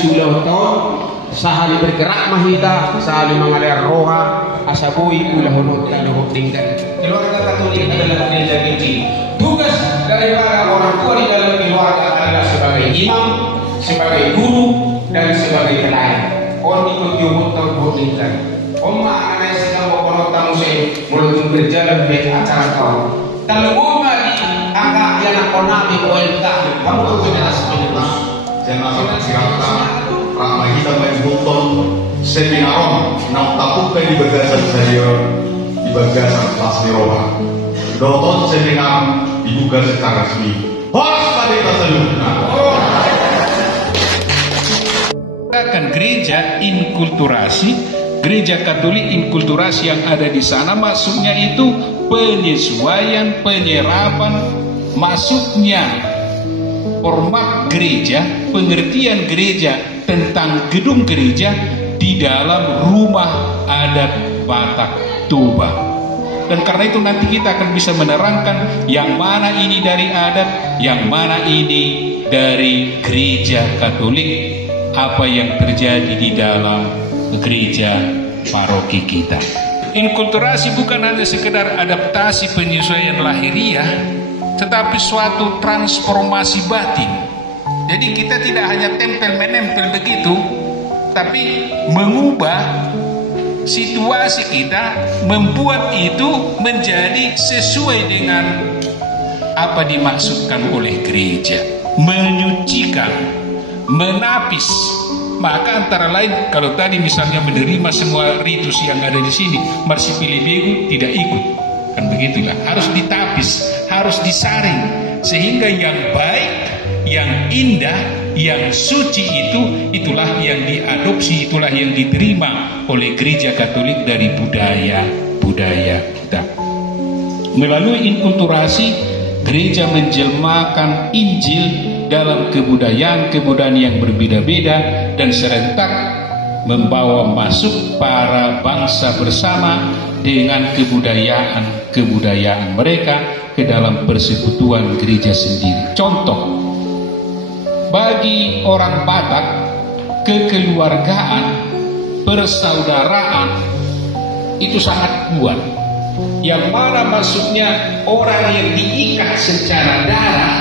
sulau tahun sahali bergerak mahita sahali mengalir roha asabui ulah humut dan humut tinggal. Keluarga Katolik adalah gereja kecil. Tugas daripada orang tua di dalam keluarga adalah sebagai imam, sebagai guru, dan sebagai pelayan. On ikut humut dan humut tinggal. Oma anak sedang membawa tamu saya mulai berjalan baik acara kau. Kalau oma di angka yang aku nabi kualitas kamu tuh sudah sebenarnya. Jangan sirata ramah kita main buton seminaron nak tapuk di bagasan saya di bagasan kelas di Roma. Doton seminar dibuka secara resmi. Harus pada kita seluruhnya. Akan gereja inkulturasi, gereja Katolik inkulturasi yang ada di sana maksudnya itu penyesuaian, penyerapan masuknya format gereja, pengertian gereja tentang gedung gereja di dalam rumah adat Batak Toba. Dan karena itu nanti kita akan bisa menerangkan yang mana ini dari adat, yang mana ini dari gereja Katolik, apa yang terjadi di dalam gereja paroki kita. Inkulturasi bukan hanya sekedar adaptasi penyesuaian lahiriah, tetapi suatu transformasi batin. Jadi kita tidak hanya tempel-menempel begitu, tapi mengubah situasi kita, membuat itu menjadi sesuai dengan apa dimaksudkan oleh gereja, menyucikan, menapis. Maka antara lain kalau tadi misalnya menerima semua ritus yang ada di sini, marsipili tidak ikut, kan begitulah. Harus ditapis, harus disaring sehingga yang baik, yang indah, yang suci itulah yang diadopsi, itulah yang diterima oleh gereja Katolik dari budaya kita. Melalui inkulturasi, gereja menjelmakan Injil dalam kebudayaan yang berbeda-beda dan serentak membawa masuk para bangsa bersama dengan kebudayaan mereka ke dalam persekutuan gereja sendiri. Contoh, bagi orang Batak, kekeluargaan, persaudaraan itu sangat kuat. Yang mana maksudnya orang yang diikat secara darah,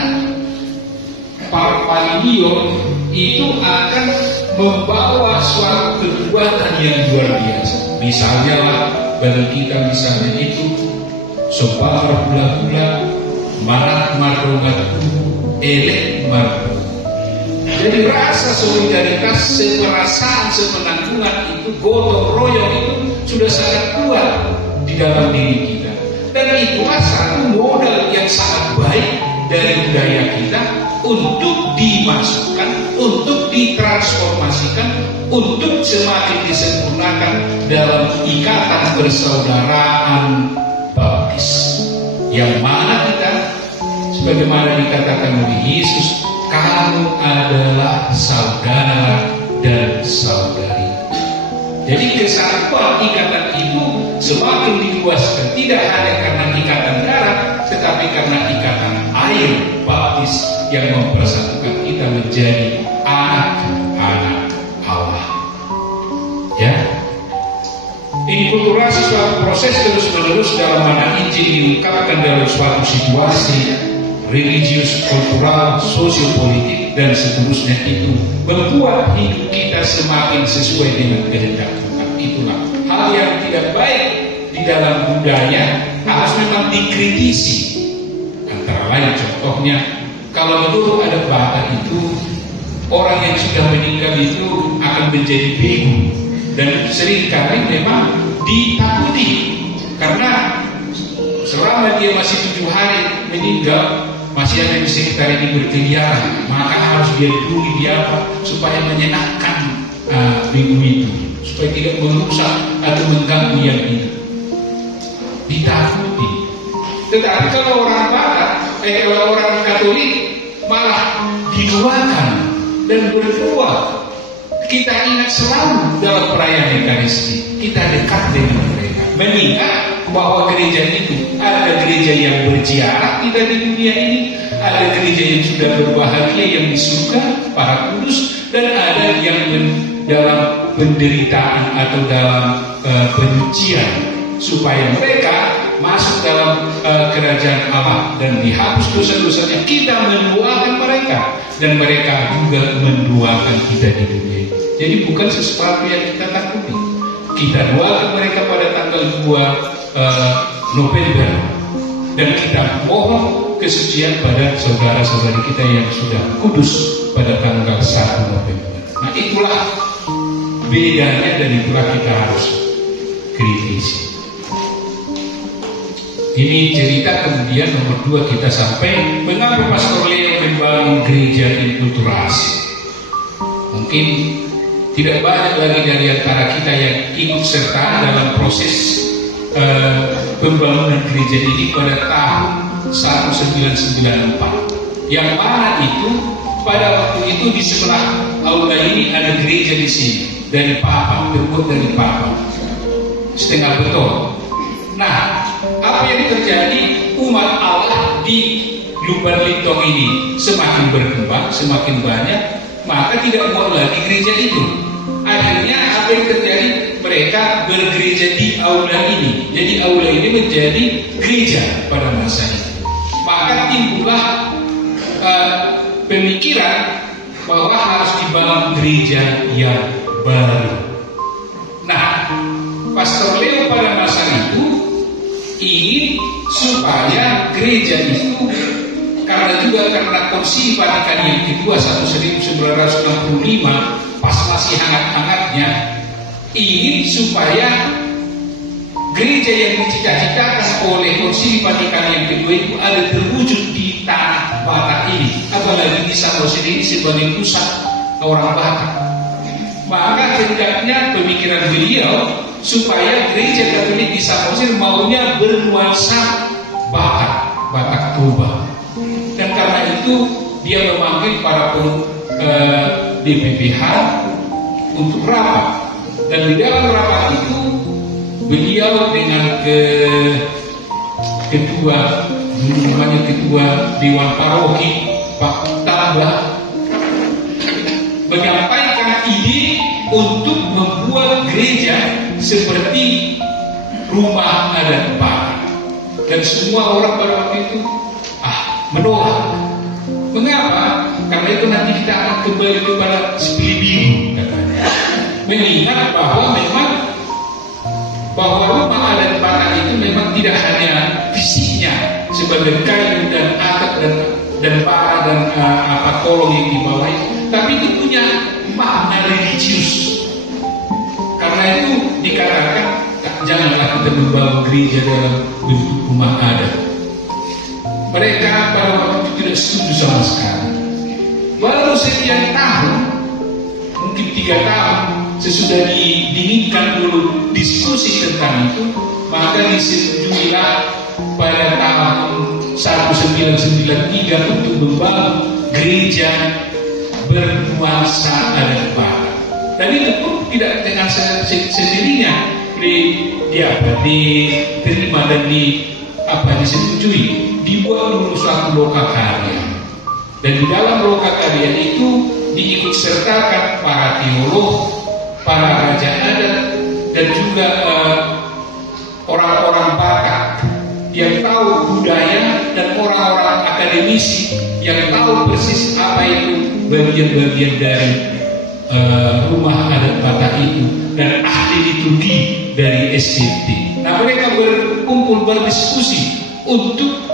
parpalio, itu akan membawa suatu kekuatan yang luar biasa. Misalnya bagi kita misalnya itu sobar pula-pula marat maromatu elek marpu. Jadi rasa solidaritas, seperasaan, sepenanggungan itu, gotong royong itu sudah sangat kuat di dalam diri kita. Dan itulah satu modal yang sangat baik dari budaya kita untuk dimasukkan, untuk ditransformasikan, untuk semakin disempurnakan dalam ikatan persaudaraan baptis. Yang mana kita, sebagaimana dikatakan oleh Yesus, kamu adalah saudara dan saudari. Jadi kesatuan ikatan itu semakin diluaskan, tidak hanya karena ikatan darah, tetapi karena ikatan air baptis yang mempersatukan kita menjadi anak-anak Allah. Ya, inkulturasi suatu proses terus-menerus dalam mana Injil diungkapkan dalam suatu situasi religius, kultural, sosiopolitik, dan seterusnya itu membuat hidup kita semakin sesuai dengan kehendak Tuhan. Itulah hal yang tidak baik di dalam budaya harus memang dikritisi. Antara lain contohnya, kalau dulu ada Batak itu orang yang sudah meninggal itu akan menjadi bego dan seringkali memang ditakuti karena selama dia masih 7 hari meninggal, masih ada di sekitar ini berkeliaran, maka harus dia dulu apa supaya menyenangkan bego itu, supaya tidak merusak atau mengganggu yang ini. Ditakuti. Tetapi kalau orang Batak, kalau orang Katolik malah didoakan dan berdoa. Kita ingat selalu dalam perayaan Ekaristi, kita dekat dengan mereka, mengingat bahwa gereja itu ada gereja yang berziarah kita di dunia ini, ada gereja yang sudah berbahagia yang di surga, para kudus, dan dan ada yang dalam penderitaan atau dalam penyucian, supaya mereka masuk dalam kerajaan Allah dan dihapus dosa-dosanya. Kita mendoakan mereka dan mereka juga mendoakan kita di dunia ini. Jadi bukan sesuatu yang kita takuti. Kita doakan mereka pada tanggal 2 November dan kita mohon kesucian pada saudara-saudari kita yang sudah kudus pada tanggal 1 November. Nah, itulah bedanya dan itulah kita harus kritisi. Ini cerita. Kemudian nomor 2 kita sampai mengapa Pastor Leo membangun gereja inkulturasi. Mungkin tidak banyak lagi dari antara kita yang ikut serta dalam proses pembangunan gereja ini pada tahun 1994. Yang mana itu pada waktu itu di sebelah aula ini ada gereja di sini dari papan, terbuat dari papan setengah beton. Nah, apa yang terjadi? Umat Allah di Lumban Lintong ini semakin berkembang, semakin banyak, maka tidak mau lagi gereja itu. Akhirnya apa yang terjadi? Mereka bergereja di aula ini. Jadi aula ini menjadi gereja pada masa itu. Maka timbullah pemikiran bahwa harus dibangun gereja yang baru. Nah, Pastor Leo pada masa itu ingin supaya gereja itu, karena Konsili Vatikan yang kedua 1965 pas masih hangat-hangatnya, ingin supaya gereja yang dicita-citakan oleh Konsili Vatikan yang kedua itu ada terwujud di tanah Batak ini, apalagi di Samosir ini sebagai pusat orang Batak. Maka hendaknya pemikiran beliau supaya gereja Katolik di Samosir maunya bernuansa Batak Toba. Dan karena itu dia memanggil para DPPH untuk rapat. Dan di dalam rapat itu beliau dengan ketua Dewan Paroki Pak Tambah menyampaikan ide untuk membuat gereja seperti rumah adat Batak. Dan semua orang pada waktu itu menolak. Mengapa? Karena itu nanti kita akan kembali kepada sepili biru katanya. Mengingat bahwa rumah adat Batak itu memang tidak hanya fisiknya sebagai kayu dan atap dan para dan kolong yang dibawahi, tapi itu punya makna religius. Karena itu dikatakan janganlah kita membangun gereja dalam bentuk rumah adat. Mereka pada waktu itu tidak setuju sama sekali. Baru sekian tahun, mungkin 3 tahun sesudah didinginkan dulu diskusi tentang itu, maka disetujuilah pada tahun 1993 untuk membangun gereja bernuansa adat Batak. Dan itu pun tidak dengan sendirinya diterima dan disetujui. Dibuat dulu suatu lokakarya, dan di dalam lokakarya itu diikut sertakan para teolog, para raja adat, dan juga orang-orang Batak yang tahu budaya dan orang-orang akademisi yang tahu persis apa itu bagian-bagian dari rumah adat Batak itu, dan ahli liturgi dari SCT. Nah, mereka berkumpul berdiskusi untuk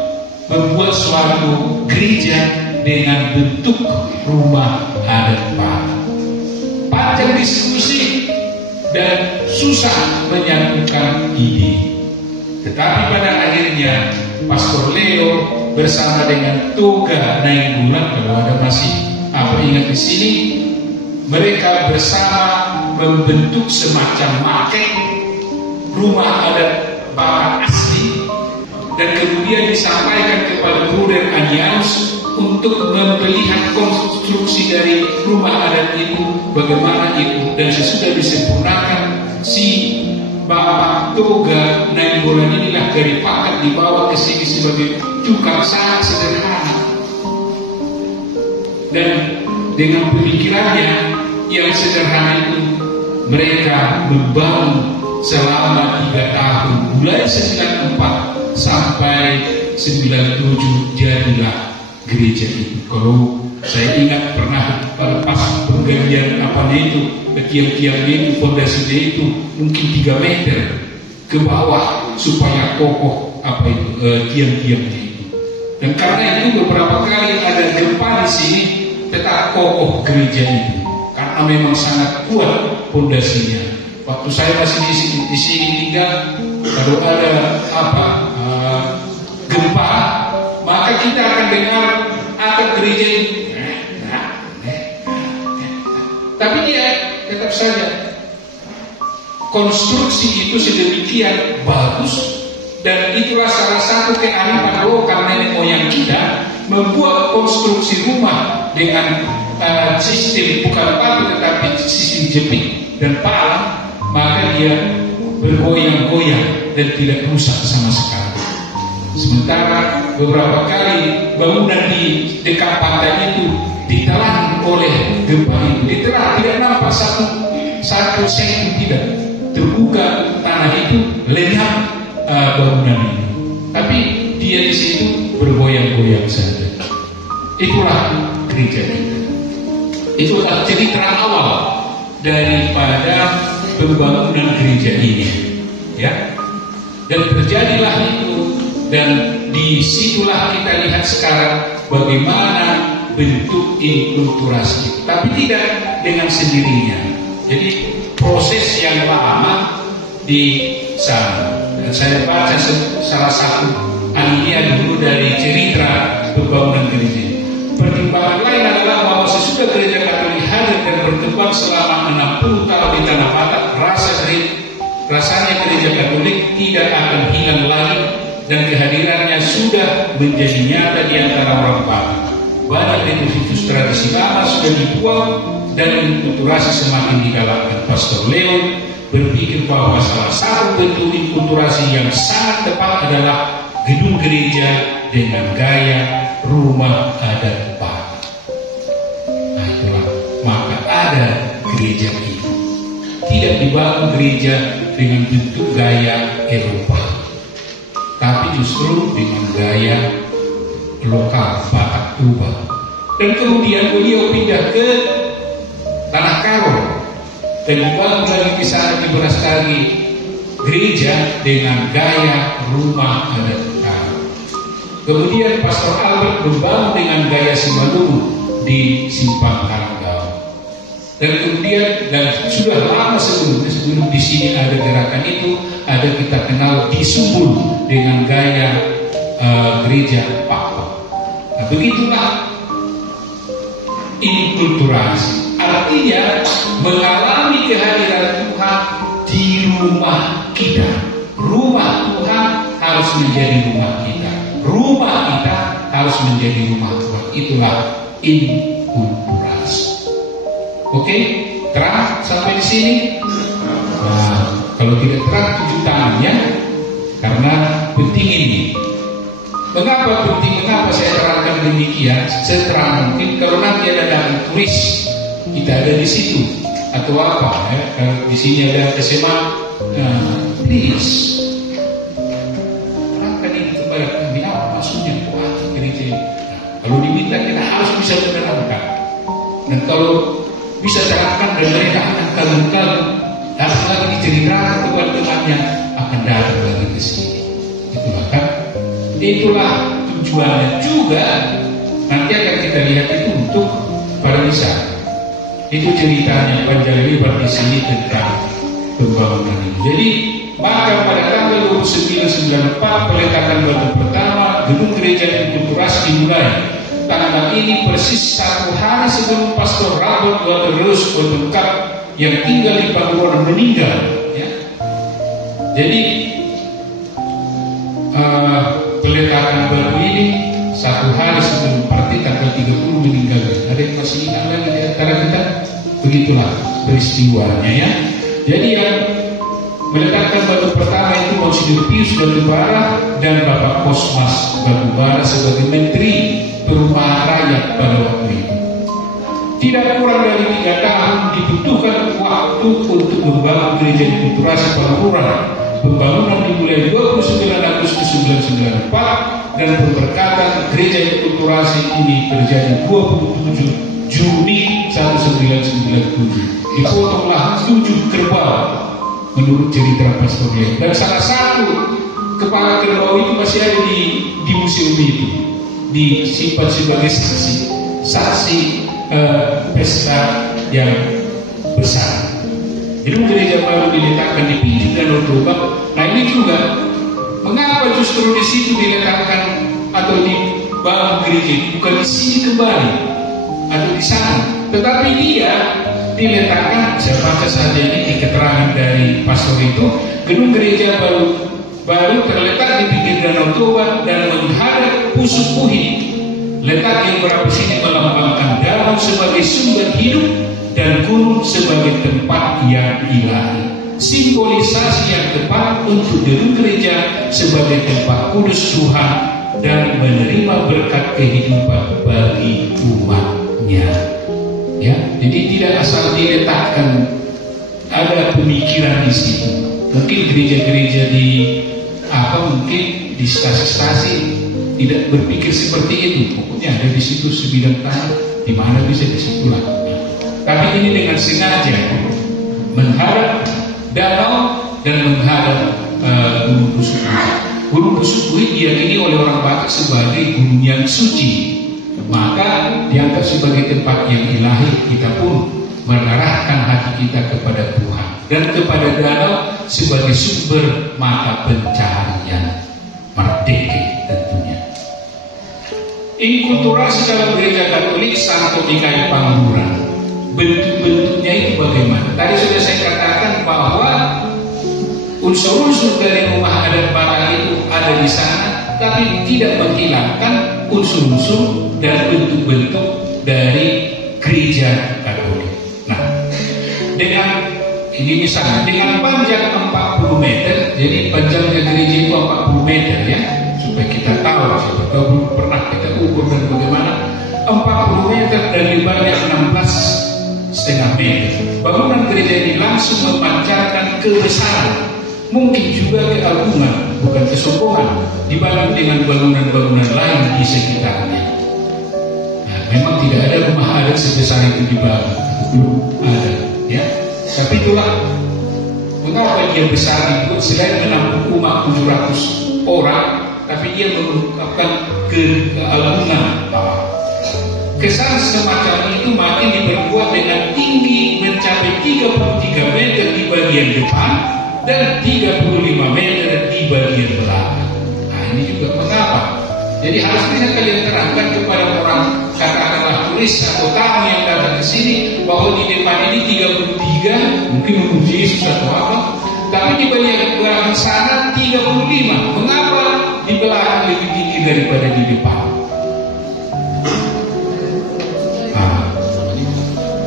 membuat suatu gereja dengan bentuk rumah adat Batak. Panjang diskusi dan susah menyatukan ide. Tetapi pada akhirnya Pastor Leo bersama dengan Toga Nainggolan, kalau ada masih ingat di sini, mereka bersama membentuk semacam maket rumah adat Batak asli. Dan kemudian disampaikan kepada Bruder Anianus untuk melihat konstruksi dari rumah adat itu, bagaimana itu. Dan sesudah disempurnakan, si Bapak Toga Nainggolan inilah dari pangkat dibawa ke sini sebagai tukang sangat sederhana. Dan dengan pemikirannya yang sederhana itu mereka membangun selama 3 tahun, mulai 94 sampai 97 jadilah gereja itu. Kalau saya ingat pernah pas penggantian itu, tiang-tiangnya itu, fondasinya itu mungkin 3 meter ke bawah supaya kokoh tiang-tiangnya itu. Dan karena itu beberapa kali ada gempa di sini tetap kokoh gereja itu karena memang sangat kuat fondasinya. Waktu saya masih di sini tinggal, kalau ada gempa, maka kita akan dengar atap gereja ini. Tapi dia tetap saja konstruksi itu sedemikian bagus, dan itulah salah satu kearifan lokal nenek moyang kita membuat konstruksi rumah dengan sistem bukan batu tetapi sistem jepit dan palang, maka dia bergoyang-goyang dan tidak rusak sama sekali. Sementara beberapa kali bangunan di dekat pantai itu ditelan oleh gempa itu, ditelan, tidak nampak satu senti tidak terbuka tanah itu, lenyap bangunan itu, tapi dia di situ bergoyang-goyang saja. Itulah gereja kita. Itulah cerita awal daripada pembangunan gereja ini, ya. Dan terjadilah itu, dan disitulah kita lihat sekarang bagaimana bentuk inkulturasi, tapi tidak dengan sendirinya. Jadi proses yang lama di sana. Dan saya baca salah satu alinea dulu dari cerita pembangunan gereja. Pertimbangan lain adalah bahwa sesudah gereja Katolik hadir dan berkembang selama 60 tahun di tanah Batak, rasanya gereja Katolik tidak akan hilang lagi, dan kehadirannya sudah menjadi nyata di antara orang Batak. Banyak situs tradisi lama sudah dibuang dan inkulturasi semakin digalakkan. Pastor Leon berpikir bahwa salah satu bentuk inkulturasi yang sangat tepat adalah gedung gereja dengan gaya rumah adat Batak. Nah itulah, maka ada gereja itu. Tidak dibangun gereja dengan bentuk gaya Eropa, tapi justru dengan gaya lokal Batak Tuba. Dan kemudian beliau pindah ke Tanah Karo dan dibangun lagi di sana di Brastagi gereja dengan gaya rumah adat Karo. Kemudian Pastor Albert membangun dengan gaya Simalungun di Simpang Karanggau. Dan kemudian, dan sudah lama sebelum di sini ada gerakan itu, ada kita kenal di Subul dengan gaya gereja Papa. Nah, begitulah inkulturasi. Artinya mengalami kehadiran Tuhan di rumah kita. Rumah Tuhan harus menjadi rumah kita. Rumah kita harus menjadi rumah Tuhan. Itulah inkulturasi. Oke, terang sampai di sini. Nah, kalau tidak terang tunjuk tangannya, karena penting ini. Mengapa penting? Mengapa saya terangkan demikian? Seterang mungkin. Kalau nanti ada datang turis, kita ada di situ atau apa? Kalau di sini ada SMA, please terangkan ini kepada kami. Apa maksudnya? Wah, gereja ini. Kalau diminta kita harus bisa menerangkan. Dan kalau bisa terangkan dan mereka akan kalung-kalung, harus lagi diceritakan kepada temannya, akan datang lagi ke sini. Itulah kan? Itulah tujuannya juga. Nanti akan kita lihat itu untuk pariwisata. Itu ceritanya panjang lebar di sini tentang pembangunan ini. Jadi maka pada tanggal 29/94 peletakan batu pertama gedung gereja inkulturasi dimulai. Tanggal ini persis 1 hari sebelum Pastor Robert Waterloo Botengkap yang tinggal di Pakuwon meninggal, ya. Jadi peletakan batu ini 1 hari sebelum partai tanggal 30 meninggal. Ada yang masih ingat lagi di antara kita? Begitulah peristiwanya, ya. Jadi yang meletakkan batu pertama itu Monsignor Pius Batubara dan Bapak Kosmas Batubara sebagai Menteri Perumahan Rakyat pada waktu itu. Tidak kurang dari 3 tahun dibutuhkan waktu untuk membangun gereja Inkulturasi Panguran. Pembangunan dimulai 29 Agustus 1994 dan pemberkatan gereja Inkulturasi ini terjadi 27 Juni 1997. Dipotonglah 7 kerbau menurut cerita Pastor Leo. Dan salah satu kepala kerbau itu masih ada di museum itu, disimpan sebagai saksi pesta yang besar. Jadi gereja baru diletakkan di pinggir Danau Toba. Nah ini juga mengapa justru di situ diletakkan atau dibangun gereja, bukan di sini kembali atau di sana, tetapi dia diletakkan. Saya baca saja ini di keterangan dari pastor itu, gedung gereja baru terletak di pinggir Danau Toba dan menghadap Pusuk Puhi. Letak yang berapa sini melambangkan danau sebagai sumber hidup dan gunung sebagai tempat yang ilahi. Simbolisasi yang tepat untuk gedung gereja sebagai tempat kudus Tuhan dan menerima berkat kehidupan bagi umatnya. Ya, jadi tidak asal diletakkan, ada pemikiran di situ. Mungkin gereja-gereja mungkin di stasi-stasi tidak berpikir seperti itu. Pokoknya ada di situ sebidang tanah, di mana bisa di situlah. Tapi ini dengan sengaja menghadap danau dan menghadap Gunung Pusuk Puhi. Gunung Pusuk Puhi diyakini oleh orang Batak sebagai gunung yang suci, maka dianggap sebagai tempat yang ilahi. Kita pun mengarahkan hati kita kepada Tuhan dan kepada danau sebagai sumber mata pencaharian merdeka tentunya. Inkulturasi dalam gereja Katolik Santo Mikael Panguran, bentuk-bentuknya itu bagaimana? Tadi sudah saya katakan bahwa unsur-unsur dari rumah adat Batak itu ada di sana, tapi tidak menghilangkan unsur-unsur dan bentuk-bentuk dari gereja Katolik. Nah, dengan ini misalnya dengan panjang 40 meter, jadi panjangnya gereja itu 40 meter ya, supaya kita tahu, siapa tahu belum pernah kita ukur dan bagaimana. 40 meter dan lebarnya 16,5 meter. Bangunan gereja ini langsung memancarkan kebesaran, mungkin juga keagungan, bukan kesombongan, dibanding dengan bangunan-bangunan lain di sekitarnya. Nah, memang tidak ada rumah adat sebesar itu dibangun, belum ada, ya. Tapi itulah mengapa dia besar itu, selain menampung umat 700 orang, tapi dia mengungkapkan keagungan Allah. Kesan semacam itu makin diperkuat dengan tinggi mencapai 33 meter di bagian depan dan 35 meter di bagian belakang. Nah ini juga mengapa. Jadi harus bisa kalian terangkan kepada orang, katakanlah turis atau tamu yang datang ke sini, bahwa di depan ini 33, mungkin memuji Yesus atau apa, tapi di bagian belakang sana 35. Mengapa di belakang lebih tinggi daripada di depan?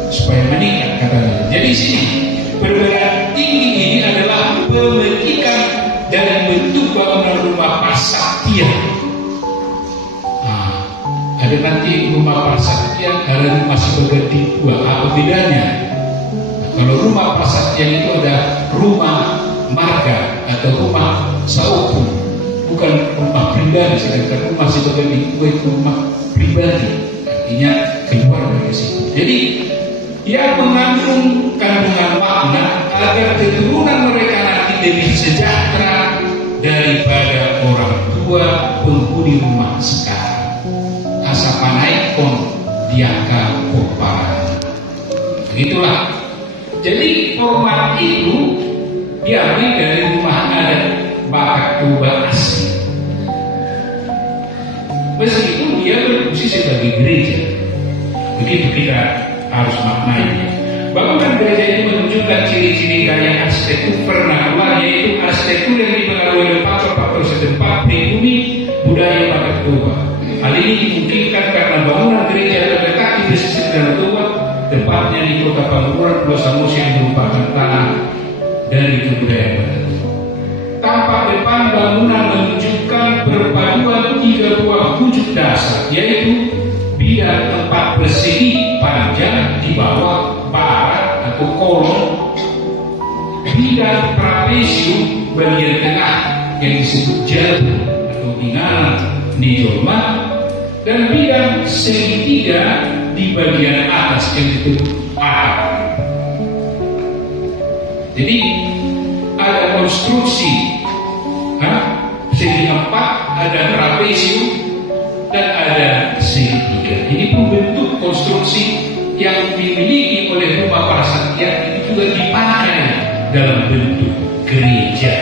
Supaya meningkat katanya. Jadi sini perbedaan tinggi ini adalah pemetikan dari bentuk bangunan rumah Pasaktia. Ada nanti rumah Pasaktia, ada rumah Sebagai Dua. Apa bedanya? Kalau rumah Pasaktia itu ada rumah marga atau rumah sauku, bukan rumah pribadi. Sedangkan rumah Sebagai Dua itu rumah pribadi, artinya keluarga ke situ. Jadi yang mengandung kandungan makna agar keturunan mereka nanti lebih sejahtera daripada orang tua penghuni rumah sekarang. Asapanai kon diangka koparan. Begitulah. Jadi format itu diambil dari rumah adat Batak Toba asli. Meskipun dia berfungsi sebagai gereja. Begitu kita harus maknanya. Bangunan gereja ini menunjukkan ciri-ciri gaya arsitektur vernakular, yaitu arsitektur yang dipengaruhi oleh faktor-faktor setempat pribumi budaya Batak Toba. Hal ini dimungkinkan karena bangunan gereja terletak di pesisir Danau Toba, tepatnya di Kota Panguran, Pulau Samosir yang merupakan tanah dari kebudayaan Batak. Tampak depan bangunan menunjukkan perpaduan 3 buah wujud dasar, yaitu bidang 4 persegi panjang bidang trapesium bagian tengah yang disebut jalur atau binalan di Jorma, dan bidang segitiga di bagian atas yang disebut atap. Jadi ada konstruksi segi empat, ada trapesium dan ada segitiga. Ini pun bentuk konstruksi yang dimiliki oleh rumah para Santiago itu juga dipakai dalam bentuk gereja.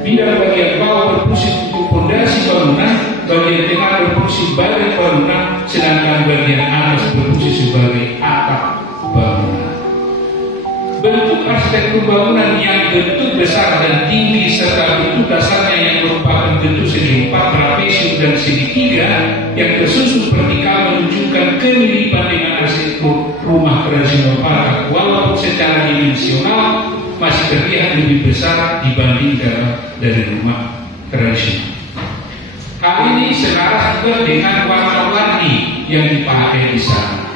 Bidang bagian bawah berfungsi untuk fondasi bangunan, bagian tengah berfungsi sebagai bangunan, sedangkan bagian atas berfungsi sebagai atap bangunan. Bentuk arsitektur bangunan yang bentuk besar dan tinggi serta bentuk dasarnya yang merupakan bentuk segi empat, trapesium dan segitiga yang tersusun vertikal menunjukkan kemiripan dengan arsitektur rumah tradisional Batak, walaupun secara dimensional masih terlihat lebih besar dibandingkan dari rumah tradisional. Hal ini selaras juga dengan warna-warni yang dipakai di sana,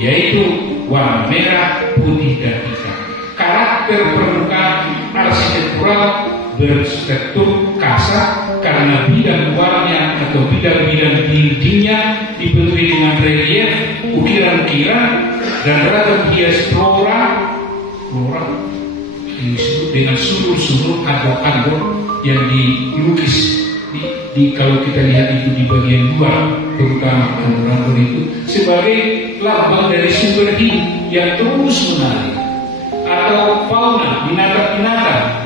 yaitu warna merah, putih, dan hitam. Karakter permukaan arsitektural berstruktur kasar karena bidang luarnya atau bidang-bidang dindingnya dipenuhi dengan relief, ukiran-ukiran, dan ragam hias flora yang disebut dengan sulur-sulur agor-agor yang dilukis di kalau kita lihat itu di bagian luar, terutama agor-agor itu sebagai lambang dari sumber hidup yang terus mengalir, atau fauna, binatang-binatang,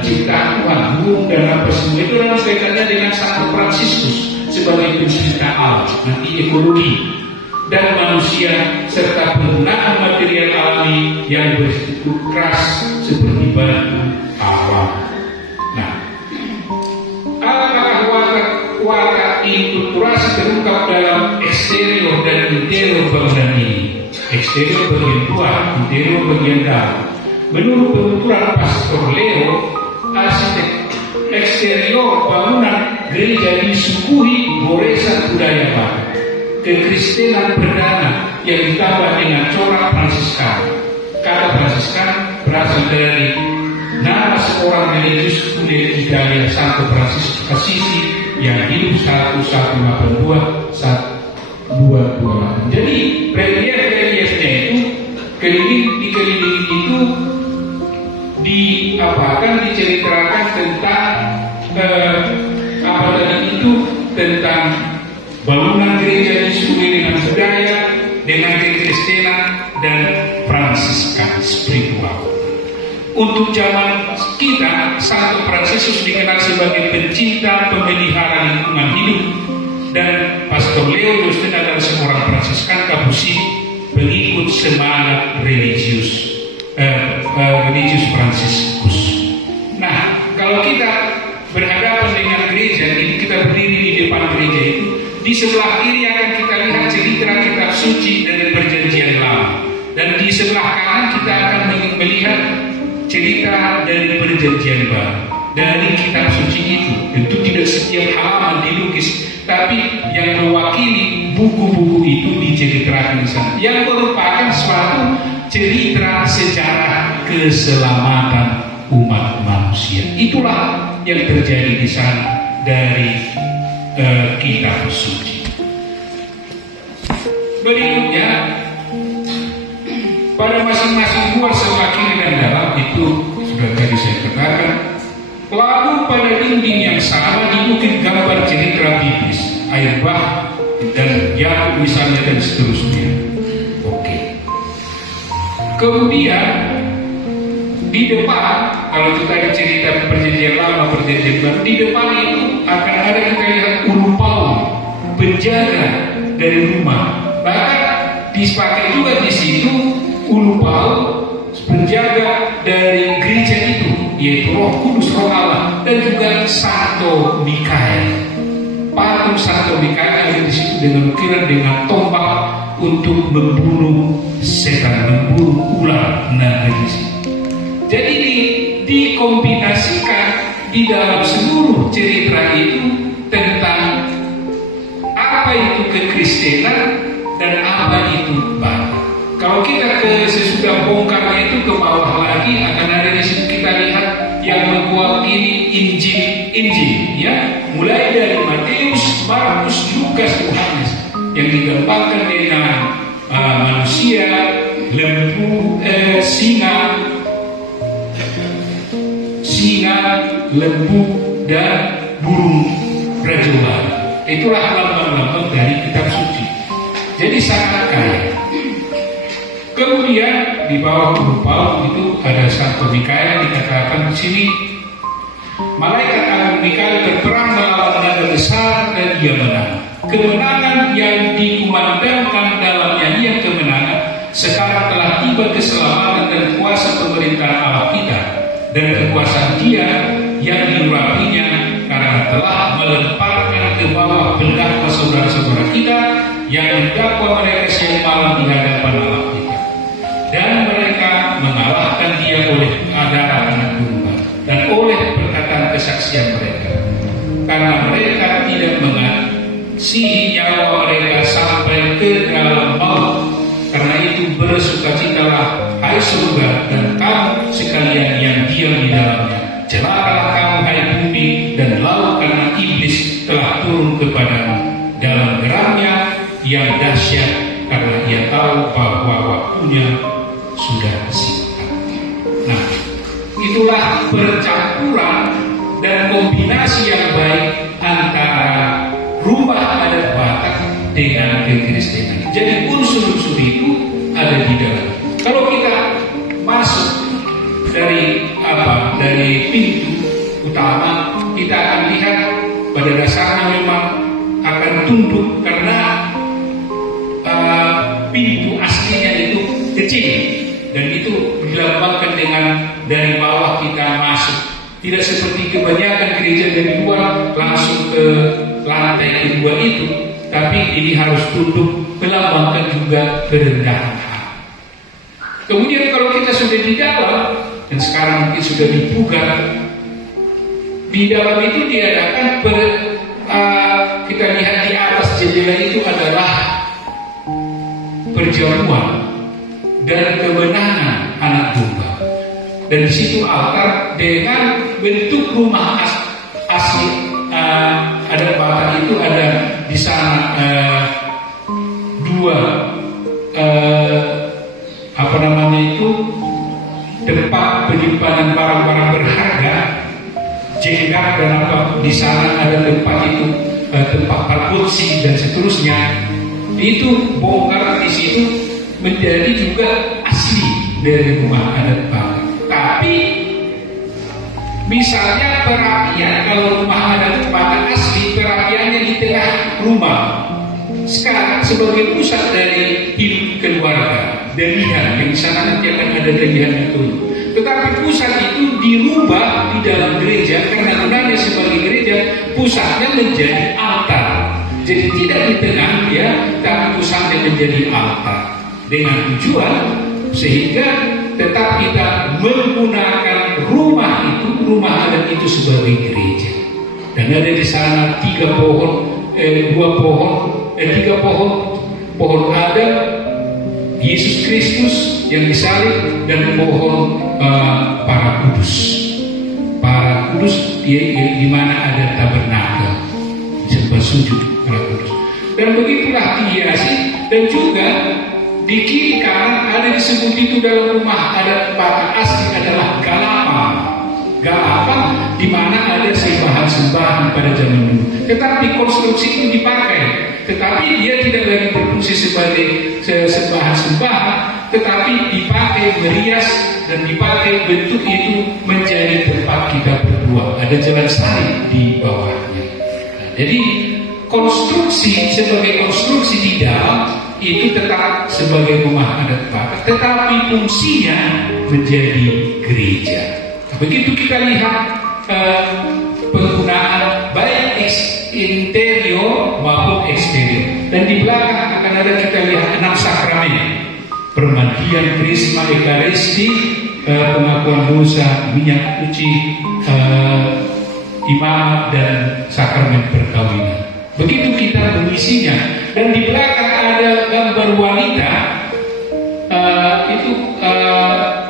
ciptaan Tuhan, burung dan apa semua itu dalam kaitannya dengan Santo Fransiskus sebagai pencipta alam, nanti ekologi dan manusia serta penggunaan material alami yang berstruktur keras seperti batu alam. Nah, apakah watak inkulturasi terungkap dalam eksterior dan interior bangunan ini? Eksterior bagian luar, interior bagian dalam. Menurut penuturan Pastor Leo, arsitek eksterior bangunan gereja disuguhi goresan budaya Batak, kekristenan perdana yang ditambah dengan corak Fransiskan. Kata Fransiskan berasal dari nama seorang religius kuliah Italia, Santo Fransiskus Assisi, yang hidup 1182. Jadi relief-reliefnya itu dikelilingi itu diceritakan tentang tentang bangunan gereja disuguhi dengan budaya, dengan kekristenan dan Fransiskan spiritual. Untuk zaman kita, Santo Fransiskus dikenal sebagai pencinta pemelihara lingkungan hidup, dan Pastor Leo Justin adalah seorang Fransiskan Kapusin, pengikut semangat religius Fransiskus. Nah, kalau kita berhadapan dengan gereja ini, kita berdiri di depan gereja itu, di sebelah kiri akan kita lihat cerita kitab suci dari Perjanjian Lama, dan di sebelah kanan kita akan melihat cerita dari Perjanjian Baru. Dari kitab suci itu tentu tidak setiap halaman dilukis, tapi yang mewakili buku-buku itu diceritakan di sana, yang merupakan suatu cerita sejarah keselamatan umat manusia. Itulah yang terjadi di sana dari kitab suci. Berikutnya, pada masing-masing luar sebelah kiri dan dalam itu sudah tadi saya katakan. Lalu pada dinding yang sama diukir gambar cerita biblis, air bah dan Yakub misalnya dan seterusnya. Oke. Kemudian di depan, kalau kita ada cerita Perjanjian Lama, Perjanjian Baru, di depan itu akan ada kita lihat ulupau, penjaga dari rumah. Bahkan dipakai juga di situ ulupau, penjaga dari gereja itu, yaitu Roh Kudus, Roh Allah, dan juga Santo Mikael. Patung Santo Mikael ada di situ dengan ukiran dengan tombak untuk membunuh setan, membunuh ular najis. Jadi dikombinasikan di dalam seluruh cerita itu tentang apa itu kekristenan dan apa itu Batak. Kalau kita sesudah bongkarnya itu ke bawah lagi akan ada di situ Injil, ya, mulai dari Matius, Markus, Lukas, Yohanes, yang digambarkan dengan manusia, lembu, singa, lembu, dan burung rajawali. Itulah lambang-lambang dari kitab suci. Jadi sangat kaya. Kemudian di bawah huruf Paul itu ada Santo Mikael, dikatakan di sini, malaikat agung Mikael berperang melawan naga besar dan dia menang. Kemenangan yang dikumandangkan dalam nyanyian kemenangan sekarang telah tiba keselamatan dan kuasa pemerintahan Allah kita dan kekuasaan Dia yang diurapinya, karena telah melemparkan ke bawah pendakwa saudara-saudara kita yang mendakwa mereka siang malam di hadapan Allah kita, dan mereka mengalahkan Dia oleh darah anak domba dan oleh perkataan kesaksian mereka, karena mereka tidak mengasihi nyawa mereka sampai ke dalam maut. Karena itu bersukacitalah hai surga dan kamu sekalian yang diam di dalamnya. Celakalah kamu hai bumi dan laut, karena iblis telah turun kepadamu dalam geramnya yang dahsyat, karena ia tahu bahwa waktunya sudah singkat. Nah, itulah percampuran dan kombinasi yang baik antara rumah adat Batak dengan kekristenan. Jadi unsur-unsur itu ada di dalam. Kalau kita masuk dari pintu utama, kita akan lihat pada dasarnya memang akan tunduk, karena pintu aslinya itu kecil, dan itu dilambangkan dengan dari bawah kita masuk. Tidak seperti kebanyakan gereja dari luar langsung ke lantai kedua itu, tapi ini harus tunduk, melambangkan juga kerendahan. Kemudian kalau kita sudah di dalam, dan sekarang mungkin sudah dibuka, di dalam itu diadakan kita lihat di atas jendela itu adalah perjamuan dan kemenangan anak domba, dan di situ altar dengan bentuk rumah asli adat Batak itu ada di sana dua tempat penyimpanan barang-barang berharga, jenggot dan di sana ada tempat itu tempat parkursi dan seterusnya. Itu bongkar di situ menjadi juga asli dari rumah adat Batak. Tapi misalnya perapian, kalau rumah adat Batak asli, perapiannya di tengah rumah. Sekarang sebagai pusat dari hidup keluarga, delihan, yang di sana nanti akan ada delihan itu. Tetapi pusat itu dirubah di dalam gereja, karena gunanya sebagai gereja, pusatnya menjadi altar. Jadi tidak di tengah ya, tapi pusatnya menjadi altar. Dengan tujuan sehingga tetap kita menggunakan rumah adat itu sebagai gereja. Dan ada di sana tiga pohon adat, Yesus Kristus yang disalib, dan pohon para kudus. Para kudus di mana ada tabernakel, disembah sujud para kudus. Dan begitulah dihiasi, dan juga di kiri kanan ada disebut itu dalam rumah adat Batak asli adalah galapan. Galapan di mana ada sembahan-sembahan pada zaman dulu. Tetapi konstruksi itu dipakai, tetapi dia tidak lagi berfungsi sebagai sembahan-sembahan, tetapi dipakai merias dan dipakai bentuk itu menjadi tempat kita berdua. Ada jalan salib di bawahnya. Nah, jadi konstruksi sebagai konstruksi di dalam itu tetap sebagai rumah adat Batak, tetapi fungsinya menjadi gereja. Begitu kita lihat penggunaan baik interior maupun eksterior, dan di belakang akan ada kita lihat 6 sakramen: permandian, krisma, ekaristi, pengakuan dosa, minyak suci, imamat, dan sakramen perkawinan. Begitu kita mengisinya, dan di belakang ada gambar wanita.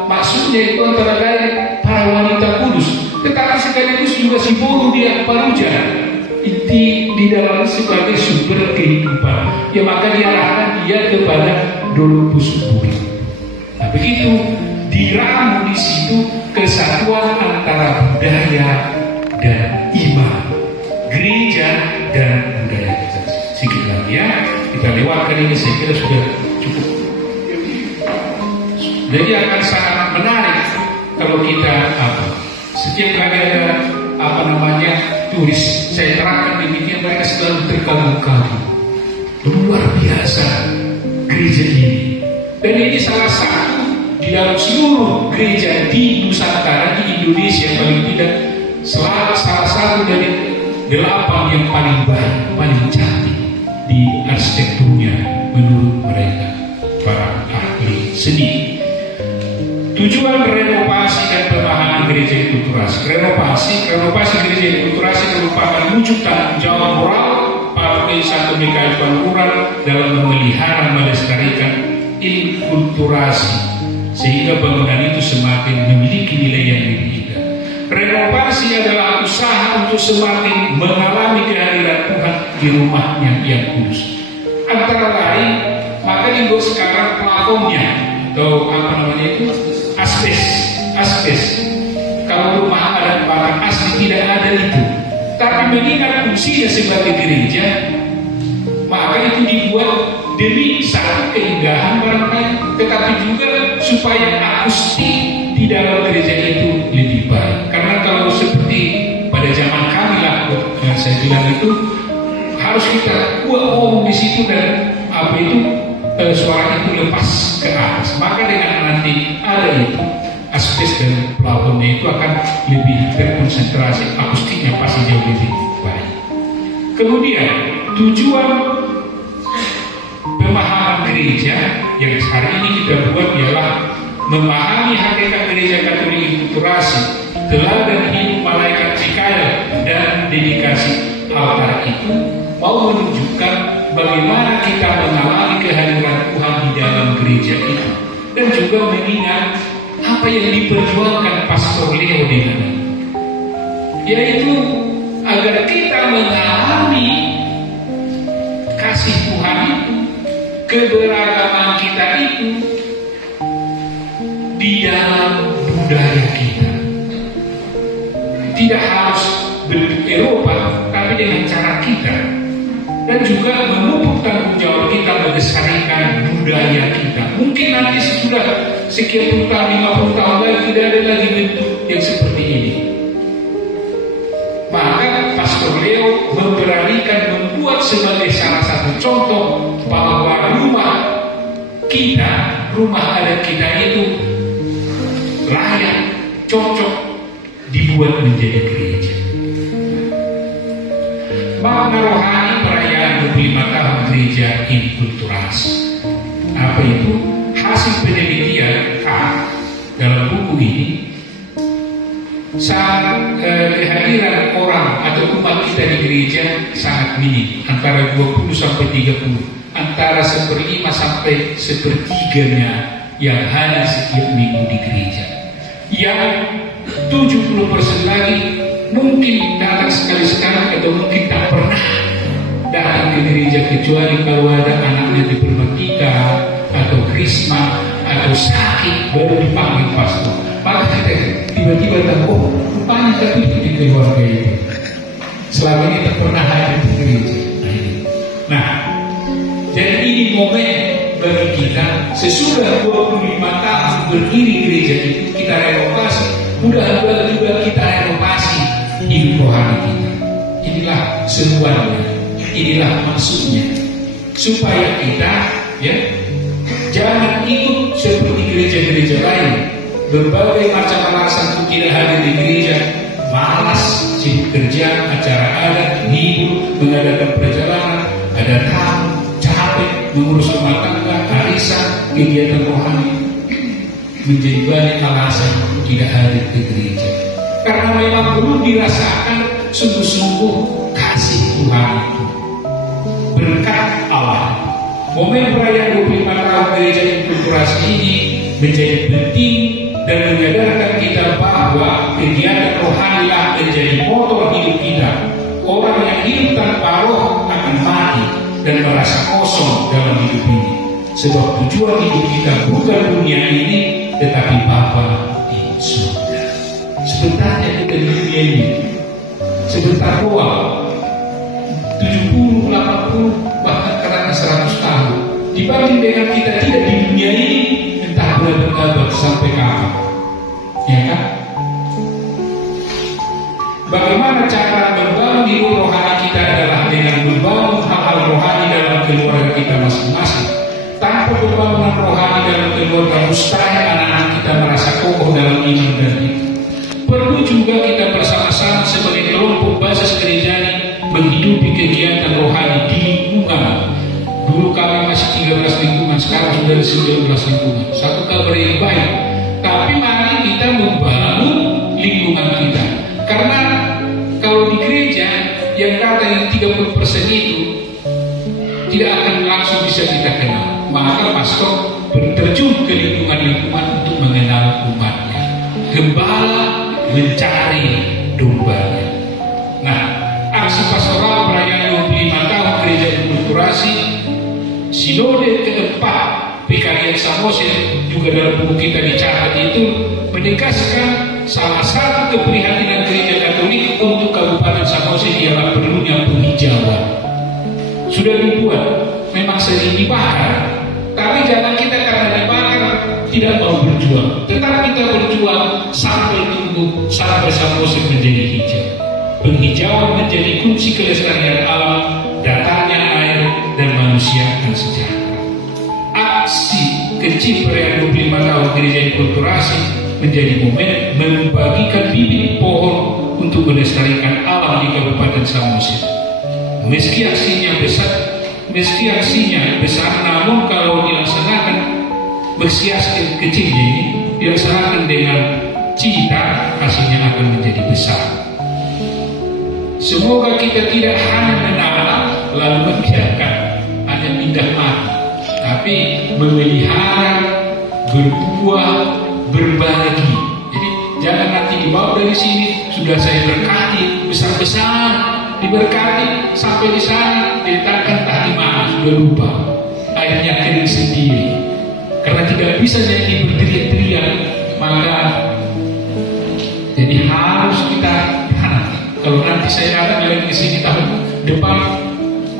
Maksudnya itu antara lain para wanita kudus, tetapi sekaligus juga simbol dia paruja di dalam sebagai sumber kehidupan. Ya maka diarahkan dia kepada dolo pusuburi. Nah begitu diramu di situ kesatuan antara budaya dan iman, gereja dan budaya kita. Sedikit lagi ya, kita lewatkan ini, saya kira sudah cukup. Jadi akan sangat menarik kalau kita setiap kali ada turis, saya terangkan demikian, mereka selalu terkagum-kagum. Luar biasa gereja ini. Dan ini salah satu di dalam seluruh gereja di Nusantara, di Indonesia paling tidak salah satu dari 8 yang paling baik, paling cantik di arsitekturnya menurut mereka para ahli seni. Tujuan renovasi dan pemahaman gereja akulturasi. Renovasi gereja akulturasi merupakan wujud tanggung jawab moral partai satu GKI Pantura dalam memelihara melestarikan inkulturasi sehingga bangunan itu semakin memiliki nilai yang lebih indah. Renovasi adalah usaha untuk semakin mengalami kehadiran Tuhan di rumahnya yang kudus. Antara lain, maka dibuat sekarang plafonnya atau asbes. Kalau rumah adat barang asli tidak ada itu. Tapi mengingat fungsinya sebagai gereja, maka itu dibuat demi satu keindahan barangkali, tetapi juga supaya akustik di dalam gereja itu lebih baik. Karena kalau seperti pada zaman kami lah, yang saya bilang itu harus kita buat di situ dan suara itu lepas ke atas. Maka dengan nanti ada itu asbes dan plafonnya itu akan lebih terkonsentrasi, akustiknya pasti jauh lebih baik. Kemudian tujuan pemahaman gereja yang hari ini kita buat ialah memahami hakikat gereja Katolik akulturasi, teladan hidup malaikat Mikael dan dedikasi altar itu mau menunjukkan bagaimana kita mengalami kehadiran Tuhan di dalam gereja itu, dan juga mengingat apa yang diperjuangkan Pastor Leo dengan ini, yaitu agar kita mengalami kasih Tuhan itu, keberagaman kita itu di dalam budaya kita. Tidak harus bentuk Eropa, tapi dengan cara kita, dan juga memupuk tanggung jawab kita melestarikan budaya kita. Mungkin nanti sudah sekian puluh tahun, 50 tahun lagi tidak ada lagi bentuk yang seperti ini. Maka Pastor Leo memberanikan membuat sebagai salah satu contoh bahwa rumah kita, rumah adat kita itu layak, cocok dibuat menjadi gereja. Makna rohani perayaan 25 tahun gereja inkulturasi. Apa itu? Hasil penelitian dalam buku ini, saat kehadiran orang atau umat kita di gereja sangat minim, antara 20 sampai 30, antara 1/5 sampai 1/3-nya yang hadir setiap minggu di gereja. Yang 70% lagi mungkin datang sekali-sekali atau mungkin tak pernah datang ke gereja kecuali kalau ada anaknya diperbantikan atau krisma atau sakit baru dipanggil pastor. Maka kita tiba-tiba tahu, rupanya tapi itu di keluarga itu selama ini tak pernah hadir di gereja. Nah, jadi ini momen bagi kita sesudah 25 tahun berdiri gereja itu kita renovasi. Mudah-mudahan juga kita renovasi hidup rohani kita. Inilah seruannya, inilah maksudnya, supaya kita jangan ikut seperti gereja-gereja lain, berbagai macam alasan untuk tidak hadir di gereja, malas, sibuk kerja, acara adat, hibur, mengadakan perjalanan, ada tamu, capek, mengurus rumah tangga, arisan, kegiatan rohani, menjadi banyak alasan untuk tidak hadir ke gereja. Karena memang belum dirasakan sungguh-sungguh kasih Tuhan itu, berkat Allah. Momen perayaan 25 tahun gereja inkulturasi ini menjadi penting dan menyadarkan kita bahwa bahwa kegiatan rohanilah menjadi motor hidup kita. Orang yang hidup tanpa roh akan mati dan merasa kosong dalam hidup ini. Sebab tujuan hidup kita bukan dunia ini, tetapi Bapa di surga. Sebenarnya kita di dunia ini sebentar doang, 70, 80, bahkan kadang 100 tahun. Dibanding dengan kita tidak di dunia ini, entah berabad sampai kapan. Ya kan? Bagaimana cara membangun hidup rohani kita adalah dengan membangun hal-hal rohani dalam keluarga kita masing-masing. Tanpa pembangunan rohani dalam keluarga, mustahil anak-anak kita merasa kokoh dalam iman dan itu. Perlu juga kita bersama-sama sebagai kelompok basis gerejani menghidupi kegiatan rohani di lingkungan. Dulu kami masih 13 lingkungan, sekarang sudah 19 lingkungan. Satu kabar yang baik. Tapi mari kita membangun lingkungan kita. Karena kalau di gereja yang datang 30% itu tidak akan langsung bisa kita kenal. Maka pastor berterjun ke lingkungan-lingkungan untuk mengenal umatnya. Gembala mencari dombanya. Nah, aksi pastoral perayaan 25 tahun gereja Inkulturasi, sinode keempat PKRI Samosir, juga dalam buku kita dicatat itu menegaskan salah satu keprihatinan gereja Katolik untuk Kabupaten Samosir ialah perlunya penghijauan. Sudah dibuat, memang sering dibakar, tapi jangan kita karena dibakar tidak mau berjuang. Tetap kita berjuang sampai tumbuh, sampai Samosir menjadi hijau. Penghijauan menjadi kunci kelestarian alam, datangnya air, dan manusia yang sejahtera. Aksi kecil perayaan 25 tahun gereja Inkulturasi menjadi momen membagikan bibit pohon untuk melestarikan alam di Kabupaten Samosir. Meski aksinya besar, namun kalau dilaksanakan, meski aksi kecilnya ini dilaksanakan dengan cinta, hasilnya akan menjadi besar. Semoga kita tidak hanya menanam lalu membiarkan, hanya pindah mati, tapi memelihara, berbuah, berbagi. Jadi jangan nanti dibawa dari sini, sudah saya berkati besar-besar, diberkati sampai di sana diletakkan tadi mana sudah lupa, akhirnya kering sendiri karena tidak bisa jadi berteriak-teriak. Maka jadi harus kita kalau nanti saya datang lagi ke sini tahun depan,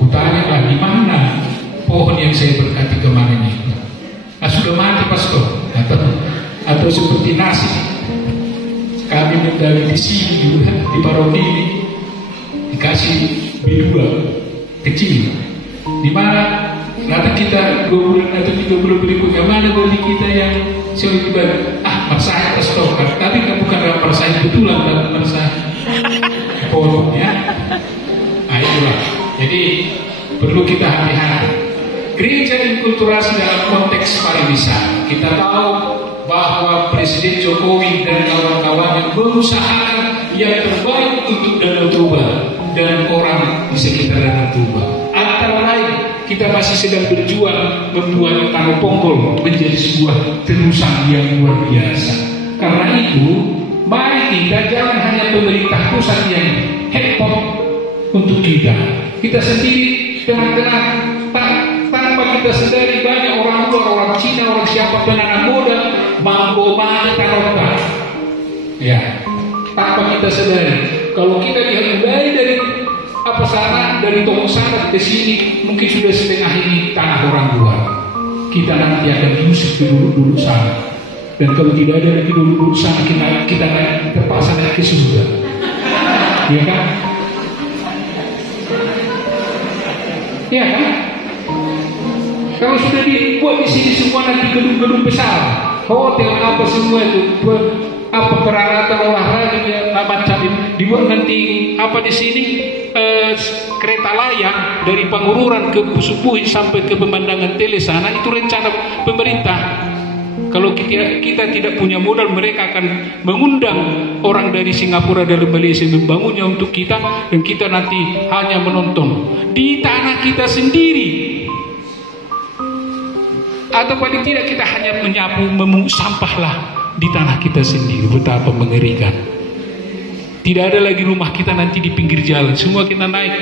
kutanyalah di mana pohon yang saya berkati kemarin itu. Sudah mati pastor, atau seperti nasi kami mendali di sini juga di paroki ini dikasih B2 kecil. Di mana nanti kita 2 bulan atau 3 bulan berikutnya mana bagi kita yang sulit dibagi? Marsahnya pastor, tapi bukan marsahnya betulan, tapi marsahnya pohonnya. Itulah. Jadi perlu kita hati-hati. Gereja Inkulturasi dalam konteks pariwisata, kita tahu bahwa Presiden Jokowi dan kawan-kawannya berusaha yang terbaik untuk Danau Toba dan orang di sekitar Danau Toba. Antara lain, kita masih sedang berjuang membuat Tanah Ponggol menjadi sebuah terusan yang luar biasa. Karena itu, mari kita jangan hanya pemerintah pusat yang hektok untuk kita. Kita sendiri tenang-tenang, tanpa kita sadari banyak orang luar, orang Cina, orang siapa penanam modal mampu taruhkan. Ya, tanpa kita sadari. Kalau kita mulai dari dari toko sana ke sini, mungkin sudah setengah ini tanah orang luar. Kita nanti akan diusir dulu sana. Dan kalau tidak ada lagi dulu sana, kita terpaksa naik ke surga. Iya kan? Iya kan? Kalau sudah dibuat di sini semua nanti gedung-gedung besar, hotel apa semua itu, peralatan olahraga macam dibuat nanti di sini kereta layang dari Pangururan ke Pusupuhi sampai ke pemandangan tele sana, itu rencana pemerintah. Kalau kita tidak punya modal, mereka akan mengundang orang dari Singapura dan Malaysia membangunnya untuk kita, dan kita nanti hanya menonton di tanah kita sendiri. Atau paling tidak kita hanya menyapu, memungut sampah lah. di tanah kita sendiri. Betapa mengerikan. Tidak ada lagi rumah kita nanti di pinggir jalan. Semua kita naik.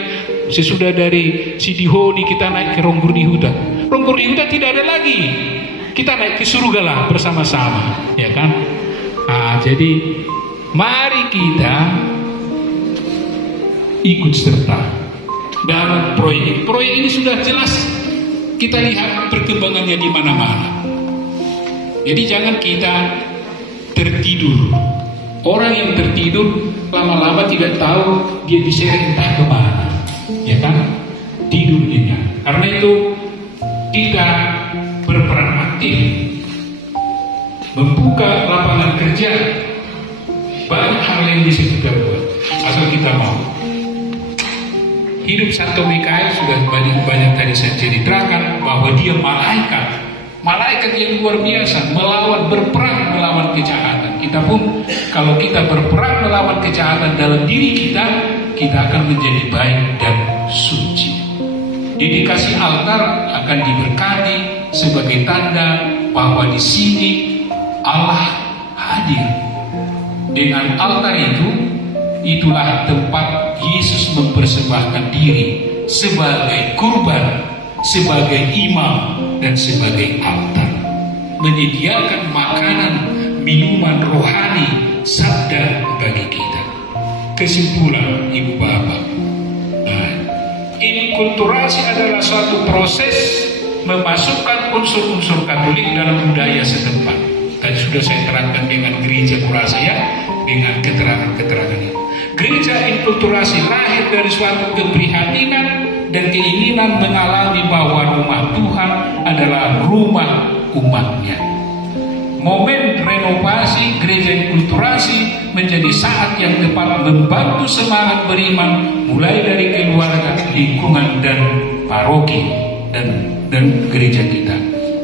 Sesudah dari Sidihoni kita naik ke Ronggurnihuta. Ronggurnihuta tidak ada lagi. Kita naik ke surga lah bersama-sama, ya kan? Nah, jadi mari kita ikut serta dalam proyek. Proyek ini sudah jelas kita lihat perkembangannya di mana-mana. Jadi jangan kita tertidur. Orang yang tertidur lama-lama tidak tahu dia diseret entah kemana, ya kan? Tidur dia. Karena itu kita berperan aktif, membuka lapangan kerja. Banyak hal yang bisa kita buat asal kita mau. Hidup Santo Mikael sudah banyak tadi saya ceritakan bahwa dia malaikat yang luar biasa, berperang melawan kejahatan. Kita pun kalau kita berperang melawan kejahatan dalam diri kita, kita akan menjadi baik dan suci. Dedikasi altar akan diberkati sebagai tanda bahwa di sini Allah hadir. Dengan altar itu, itulah tempat Yesus mempersembahkan diri sebagai kurban, sebagai imam, dan sebagai altar. Menyediakan makanan, minuman rohani, sabda bagi kita. Kesimpulan, Ibu Bapak, inkulturasi adalah suatu proses memasukkan unsur-unsur Katolik dalam budaya setempat. Tadi sudah saya terangkan dengan gereja Kurasaya, dengan keterangan-keterangan itu. Gereja inkulturasi lahir dari suatu keprihatinan dan keinginan mengalami bahwa rumah Tuhan adalah rumah umatnya. Momen renovasi gereja inkulturasi menjadi saat yang tepat membantu semangat beriman mulai dari keluarga, lingkungan, dan paroki dan gereja kita.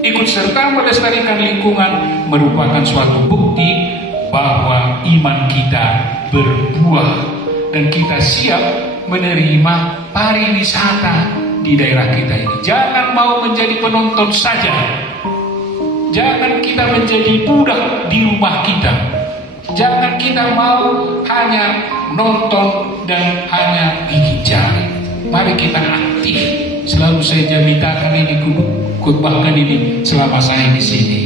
Ikut serta melestarikan lingkungan merupakan suatu bukti bahwa iman kita berbuah dan kita siap menerima pariwisata di daerah kita ini. Jangan mau menjadi penonton saja. Jangan kita menjadi budak di rumah kita. Jangan kita mau hanya nonton dan hanya gigit jari. Mari kita aktif. Selalu saya jamitakan ini, khotbahkan ini selama saya di sini.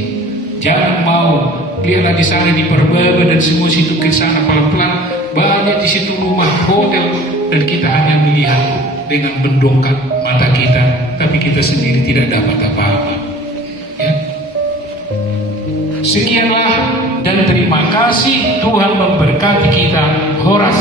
Jangan mau lihatlah di sana di Perbaba dan semua situ ke sana pelan-pelan. Banyak di situ rumah hotel dan kita hanya melihat dengan mendongak mata kita, tapi kita sendiri tidak dapat apa-apa. Ya. Sekianlah dan terima kasih. Tuhan memberkati kita. Horas.